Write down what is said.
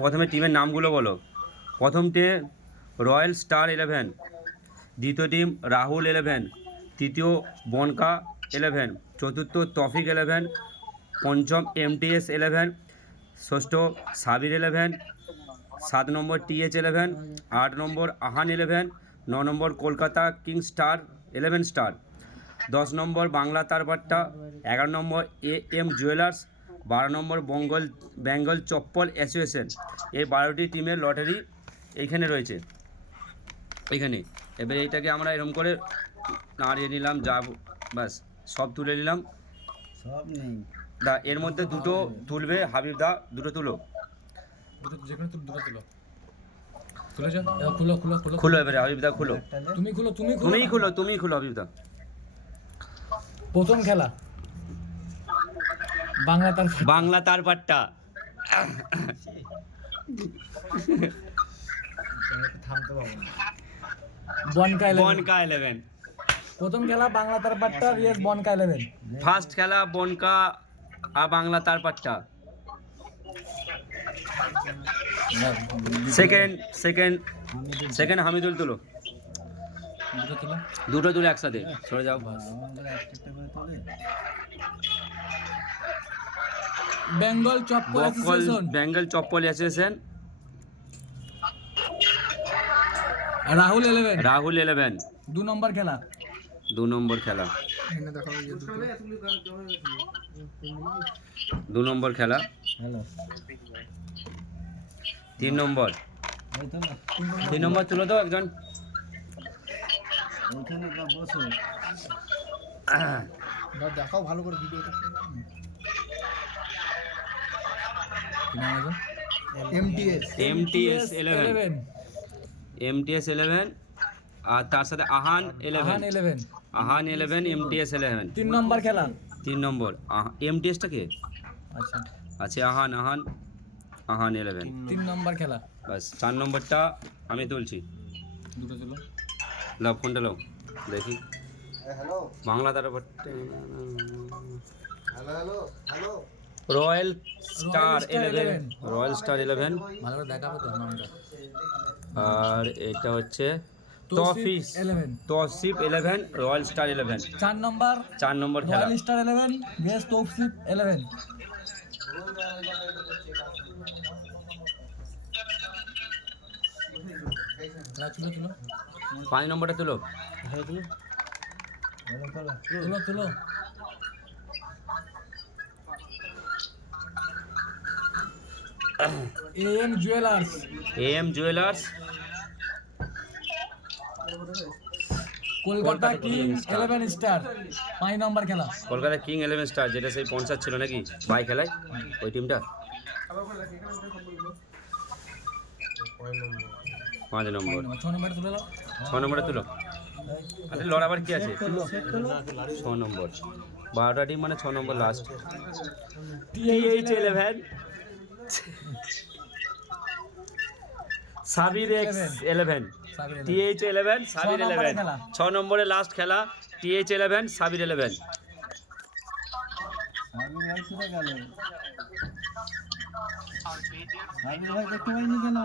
প্রথমে টিমের নামগুলো বলো। প্রথম টিম রয়্যাল স্টার 11, দ্বিতীয় টিম রাহুল 11, তৃতীয় বনকা 11, চতুর্থ তফিক 11, পঞ্চম MTS 11, ষষ্ঠ সাবির 11, 7 নম্বর TH 11, 8 নম্বর আহান 11, 9 নম্বর কলকাতা কিং স্টার 11 স্টার, 10 নম্বর বাংলা তারপাট্টা, 11 নম্বর AM জুয়েলার্স, 12 নম্বর বেঙ্গল চপ্পল অ্যাসোসিয়েশন। এই 12টি টিমের লটারি এইখানে রয়েছে, এইখানে। এবার এইটাকে আমরা এরকম করে নাড়িয়ে নিলাম, যা ব্যাস সব তুলে নিলাম। সব নেই দা এর মধ্যে দুটো তুলবে হাবিব দা, দুটো তুলো, যেখানে তুমি দুটো তুলো, তুলে যাও। খুলো খুলো খুলো খুলো এবারে হাবিব দা, খুলো। তুমি খুলো, তুমিই খুলো হাবিব দা। প্রথম খেলা বাংলা তারপাট্টা। থামতে পারবো না। বনকা 11। প্রথম খেলা বাংলা তারপাট্টা vs বনকা 11। ফার্স্ট খেলা বনকা আর বাংলা তারপাট্টা। সেকেন্ড হামিদুল তুলো, দুটো তুলো, দুটো তুলো একসাথে, সরে যাও। আমাদের একটা করে তোলে। বেঙ্গল চপ্পল অ্যাসোসিয়েশন। বেঙ্গল চপ্পল অ্যাসোসিয়েশন। রাহুল 11। রাহুল 11। 2 নম্বর খেলা। 2 নম্বর খেলা। 2 নম্বর খেলা। হ্যালো 3 নম্বর। এই তো না 3 নম্বর তুলো তো একজন। ওখানে না বসো। দেখাও ভালো করে ভিডিওটা। MTS 11 আর তার সাথে আহান 11। আহান 11 MTS 11। 3 নম্বর খেলা। 3 নম্বর MTS টা কে? আচ্ছা আছে আহান 11। 3 নম্বর খেলা। বাস 4 নম্বরটা আমি তুলছি। দুটো তুলো। লাভ কোনটা লাও দেখি। Hello Bangla Tarpatta. Hello hello royal star 11। Royal star 11। ভালো করে দেখাবো তো নামটা। আর এটা হচ্ছে তৌসিফ 11। Tousif 11 royal star 11। 4 নম্বর 4 নম্বর খেলা। Royal star 11 vs Tousif 11। তুলো তুলো 5 নম্বরটা তুলো। তুলো তুলো। AM jewellers. AM jewellers. Kolkata king 11 star. 5 নম্বর খেলা। কলকাতা কিং 11 স্টার, যেটা সেই পঞ্চাশ ছিল নাকি বাই খেলায়, ওই টিমটা। 5 নম্বর। 6 নম্বর তুলে দাও। 6 নম্বরে তুলো। আরে লড়াবার কি আছে? 6 নম্বর। 12টা টিম মানে 6 নম্বর last. TH 11 Sabir X 11। TH 11 Sabir 11। 6 নম্বরে লাস্ট খেলা TH 11 সাবির 11। সাবির ভাই কোথায় গেল? সাবির ভাই দেখতে পাইনি কেন?